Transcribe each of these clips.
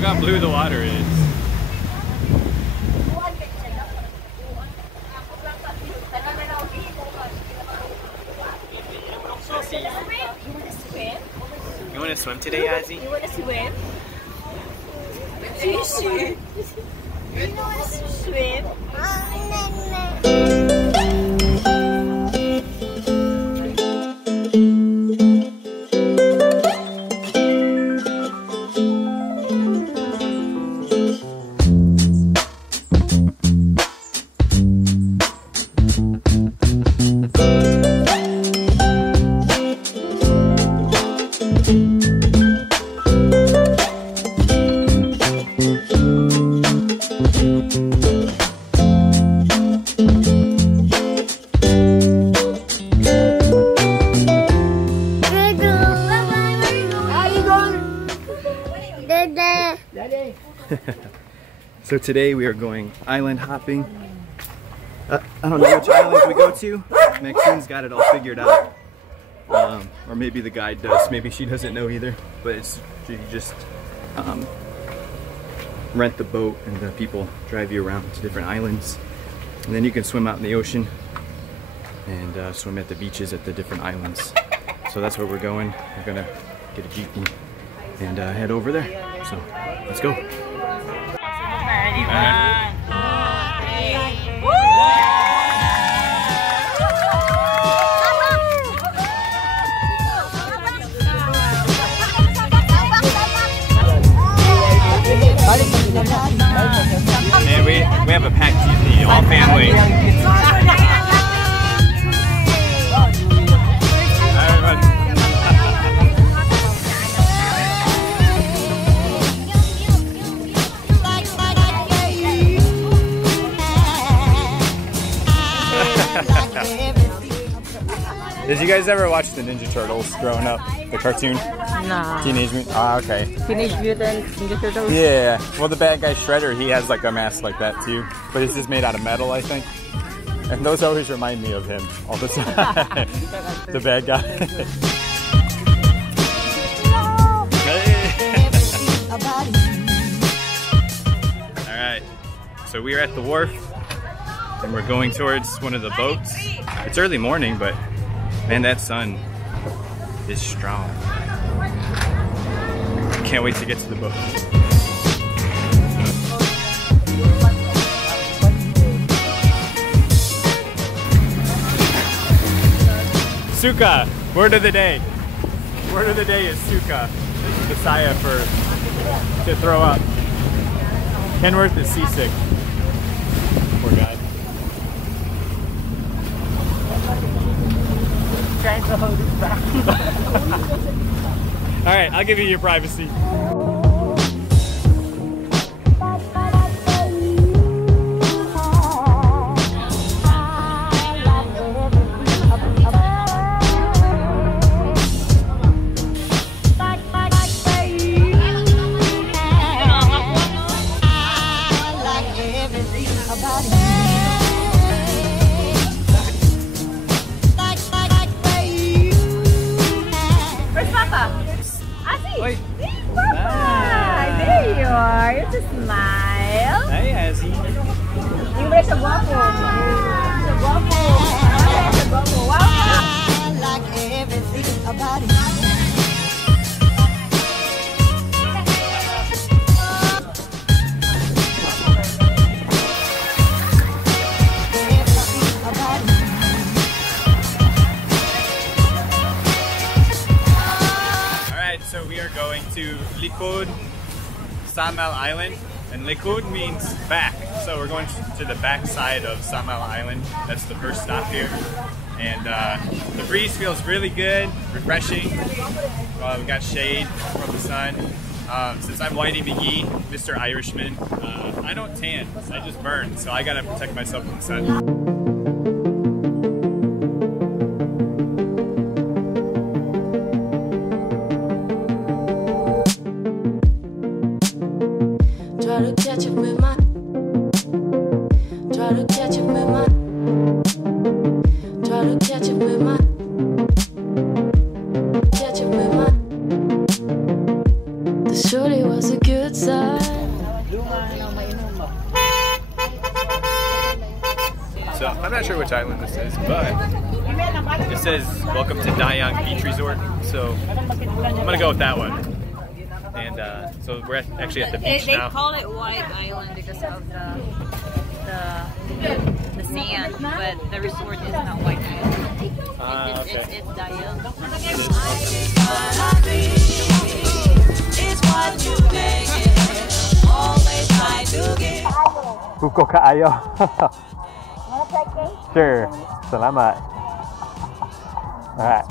Look how blue the water is. You want to swim today, Ozzy? You want to swim? Fishy. You want to swim? So today we are going island hopping. I don't know which islands we go to. Maxine's got it all figured out. Or maybe the guide does. Maybe she doesn't know either. But you just rent the boat and the people drive you around to different islands. And then you can swim out in the ocean and swim at the beaches at the different islands. So that's where we're going. We're gonna get a jeepney and head over there. So let's go. Man, we have a packed jeepney, all family. Did you guys ever watch the Ninja Turtles growing up? The cartoon? No. Teenage Mutant? Ah, okay. Teenage Mutant Ninja Turtles? Yeah. Well, the bad guy Shredder, he has like a mask like that too. But it's just made out of metal, I think. And those always remind me of him all the time. The bad guy. Alright. So we are at the wharf. And we're going towards one of the boats. It's early morning, but man, that sun is strong. Can't wait to get to the boat. Suka, word of the day. Word of the day is Suka. This is Messiah to throw up. Kenworth is seasick. Poor guy. Trying to hold it back. Alright, I'll give you your privacy. Wait. Papa! There you are. It's a smile. Hey, Azzy. Yung sa guwapo. Sa guwapo. Sa guwapo. Wow! I like everything about it. So we are going to Likod, Samal Island, and Likod means back. So we're going to the back side of Samal Island. That's the first stop here. And the breeze feels really good, refreshing. We got shade from the sun. Since I'm Whitey McGee, Mr. Irishman, I don't tan, I just burn. So I gotta protect myself from the sun. Surely was a good sign. So I'm not sure which island this is, but it says welcome to Dayang Beach Resort. So I'm gonna go with that one. And so we're actually at the beach now. They call it White Island because of the sand, but the resort is not White Island. It's Dayang. Buko Kaayo. Sure. Salamat. Alright.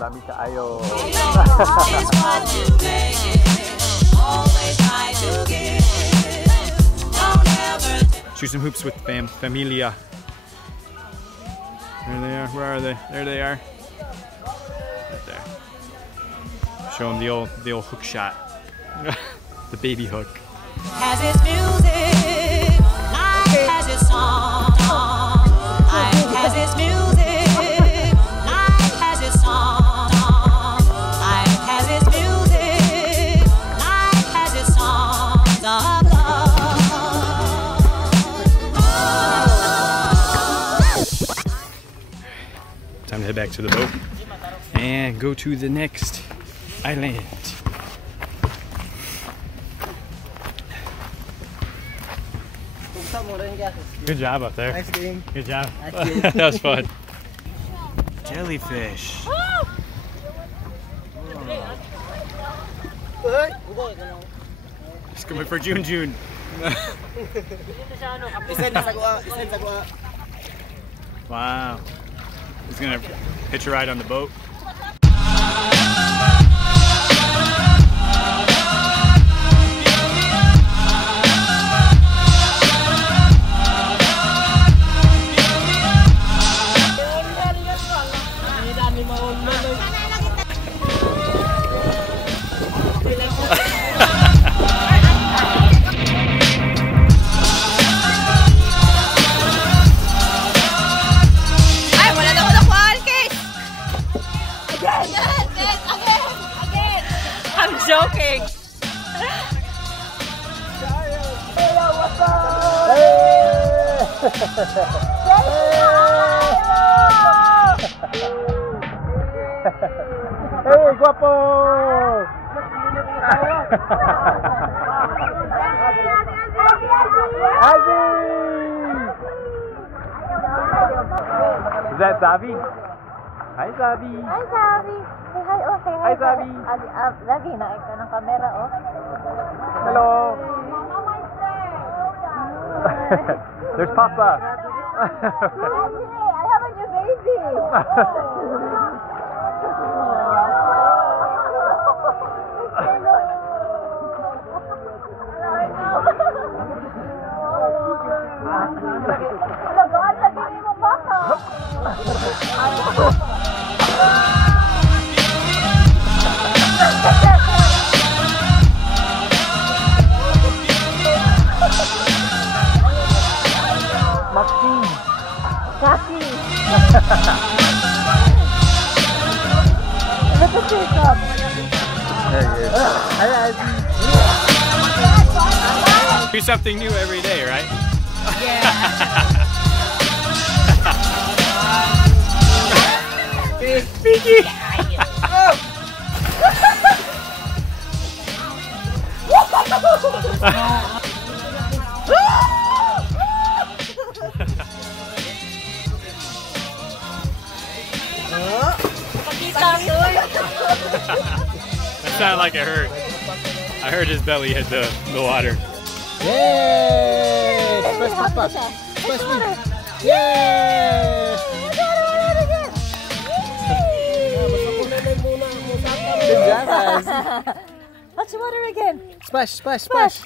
Lami Kaayo. Shoot some hoops with familia. There they are. Where are they? There they are. Right there. Show them the old hook shot. The baby hook. Has its music, life has its song. Life has its music, life has its song. Life has its music, life has its songs of love. Time to head back to the boat and go to the next island. Good job up there. Nice game. Good job. That was fun. Jellyfish. It's coming for June. Wow. He's gonna hitch a ride on the boat. I'm joking. Hey, guapo! Is that Zavi? Hi, Zavi. Hi, Zavi. Say hi, oh, say hi. Hi, Zavi. Zavi, naik ka ng camera, oh. Hello. There's Papa. I have a new baby. Do something new every day, right? Yeah. Pinky! That sounded like it hurt. I heard his belly hit the water. Yay! Splash, Papa. Splash me. Yay! Good job, guys. Touch the water again. Splash, splash, splash.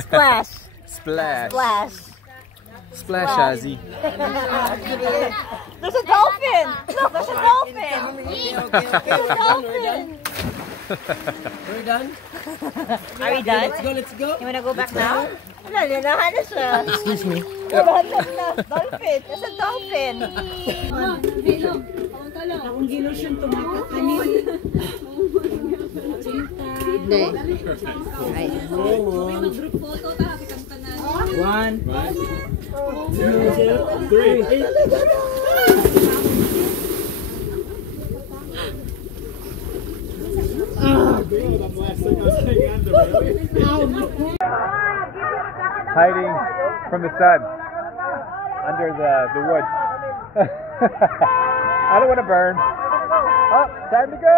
Splash. Splash. Splash. Splash, Ozzy. There's a dolphin. Look, there's a dolphin. There's a dolphin. We're done? Are we done? Let's go. You wanna go back now? Wala, linahan na siya. Excuse me. Wala na. Dolphin. There's a dolphin. Akong gilusyon tumakat kanin. Hindi. Ay. Mag-group photo ta kapag tanan. 1, 2, 3. Hiding from the sun under the wood. I don't want to burn. Oh, time to go!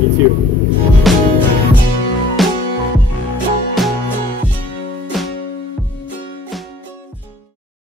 Me too.